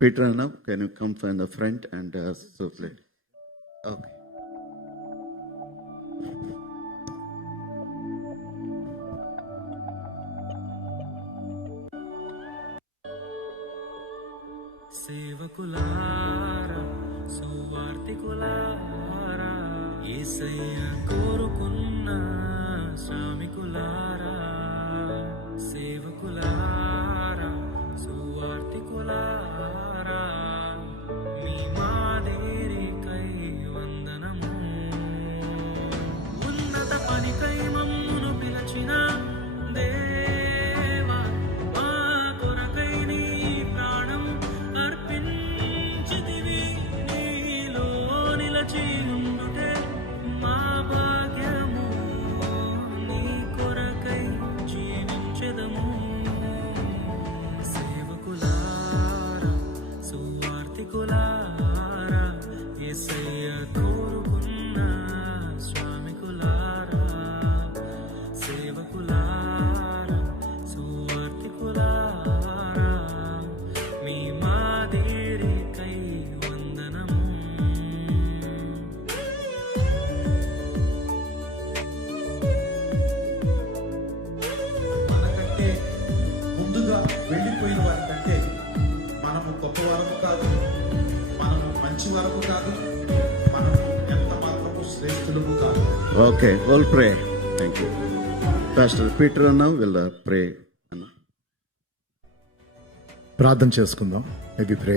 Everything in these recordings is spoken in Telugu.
Peter, now can you come from the front and play? Okay. సేవకులారా సువార్తికులారా యేసయ్య కోరుకున్న శ్రామికులారా సేవకులారా సువార్తికులారా మీ మాదేరికై వందనము ఉన్నత పనికై మమ్మును పిలచిన దేవా మా కొరకై నీ ప్రాణం అర్పించితివి నీలో నిలచి ఉండుటే మా భాగ్యము నీ కొరకై జీవించెదము సేవకులారా సువార్తికులారా యేసయ్య కోరుకున్న శ్రామికులారా సేవకులారా సువార్తికులారా మీ మాదిరికై వందనము మనకంటే ముందుగా వెళ్ళిపోయిన వారి కంటే మనము గొప్పవారము కాదు, మనము మంచి వారము కాదు, మనము ఎంత మాత్రము శ్రేష్ఠులము కాదు. Okay, we'll pray. Thank you. Pastor Peter now will pray. ప్రార్థన చేసుకుందాం. మేబీ ప్రే.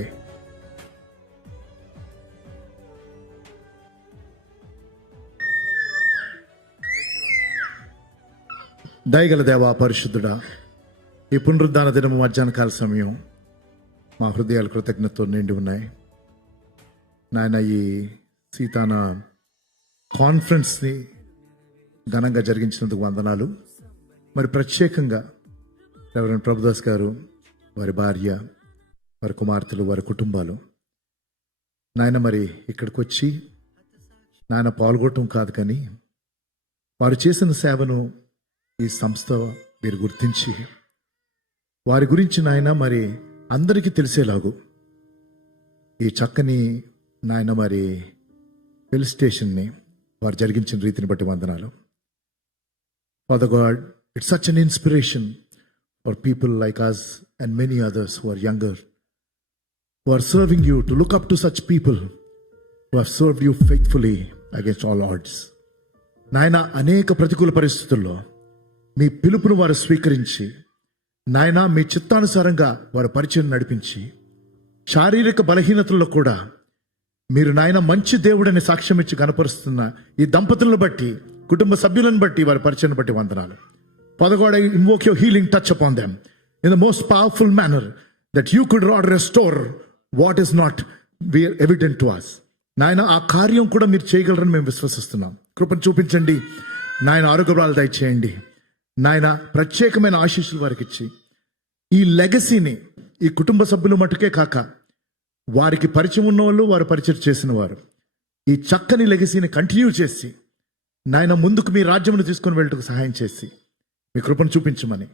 దయగల దేవా, పరిశుద్ధుడా, ఈ పునరుద్ధాన దినము మధ్యాహ్న కాల సమయం మా హృదయాలు కృతజ్ఞతతో నిండి ఉన్నాయి నాయన. ఈ సీతాన కాన్ఫరెన్స్ని ఘనంగా జరిగించినందుకు వందనాలు. మరి ప్రత్యేకంగా రెవరెండ్ ప్రభుదాస్ గారు, వారి భార్య, వారి కుమార్తెలు, వారి కుటుంబాలు నాయన మరి ఇక్కడికి వచ్చి నాయన పాల్గొనటం కాదు, కానీ వారు చేసిన సేవను ఈ సంస్థ మీరు గుర్తించి వారి గురించి నాయన మరి అందరికీ తెలిసేలాగు ఈ చక్కని నాయన మరి హిల్ స్టేషన్ని వారు జరిగించిన రీతిని బట్టి వందనాలు. Father God, it's such an inspiration for people like us and many others who are younger, who are serving you, to look up to such people who have served you faithfully against all odds. నాయన అనేక ప్రతికూల పరిస్థితుల్లో మీ పిలుపును వారు స్వీకరించి నాయన మీ చిత్తానుసారంగా వారు పరిచయం నడిపించి శారీరక బలహీనతల్లో కూడా మీరు నాయన మంచి దేవుడని సాక్ష్యం ఇచ్చి కనపరుస్తున్న ఈ దంపతులను బట్టి, కుటుంబ సభ్యులను బట్టి, వారి పరిచయం బట్టి వందనాలు. Father God, I invoke your healing touch upon them in the most powerful manner, that you could restore what is not evident to us. నాయన ఆ కార్యం కూడా మీరు చేయగలరని మేము విశ్వసిస్తున్నాం. కృపను చూపించండి నాయన, ఆరోగ్యాలు దయచేయండి నాయన. ప్రత్యేకమైన ఆశీస్సులు వారికి ఇచ్చి ఈ లెగసీని ఈ కుటుంబ సభ్యులు మటుకే కాక వారికి పరిచయం ఉన్నవాళ్ళు, వారు పరిచయం చేసిన వారు ఈ చక్కని లెగసీని కంటిన్యూ చేసి నాయన ముందుకు మీ రాజ్యమును తీసుకొని వెళ్ళటకు సహాయం చేసి మీ కృపను చూపించమని,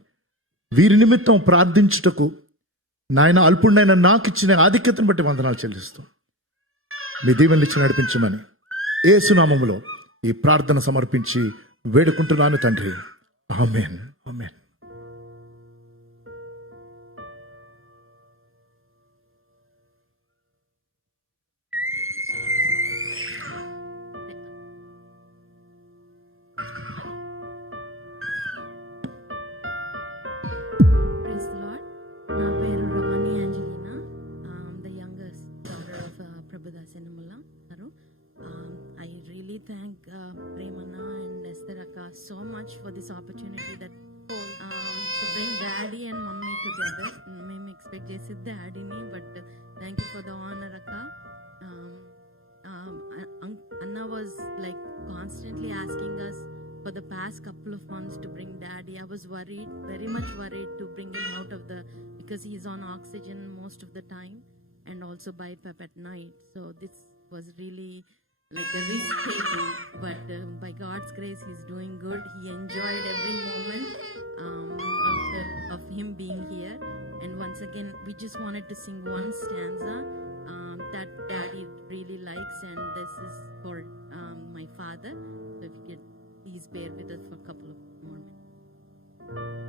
వీరి నిమిత్తం ప్రార్థించుటకు నాయన అల్పుడైన నాకు ఇచ్చిన ఆధిక్యతను బట్టి వందనాలు చెల్లిస్తూ మీ దీవెనలు ఇచ్చి నడిపించమని యేసు నామములో ఈ ప్రార్థన సమర్పించి వేడుకుంటున్నాను తండ్రి. ఆమేన్, ఆమేన్. Praise the Lord. నా పేరు రమణి అంజలినా, the youngest daughter of Prabhudas Enamula. I really thank Premana and Esther Akka so much for this opportunity that to bring daddy and mummy together. మేము ఎక్స్పెక్ట్ చేసేది డాడీని, but thank you for the honour అక్క. Anna was like constantly asking us for the past couple of months to bring daddy. I was worried, very much worried to bring him out of because he's on oxygen most of the time and also BiPAP at night. So this was really like a risk taking, but by God's grace, he's doing good. He enjoyed every moment of him being here. And once again, we just wanted to sing one stanza that Daddy really likes, and this is for my father. So if you could please bear with us for a couple of more minutes.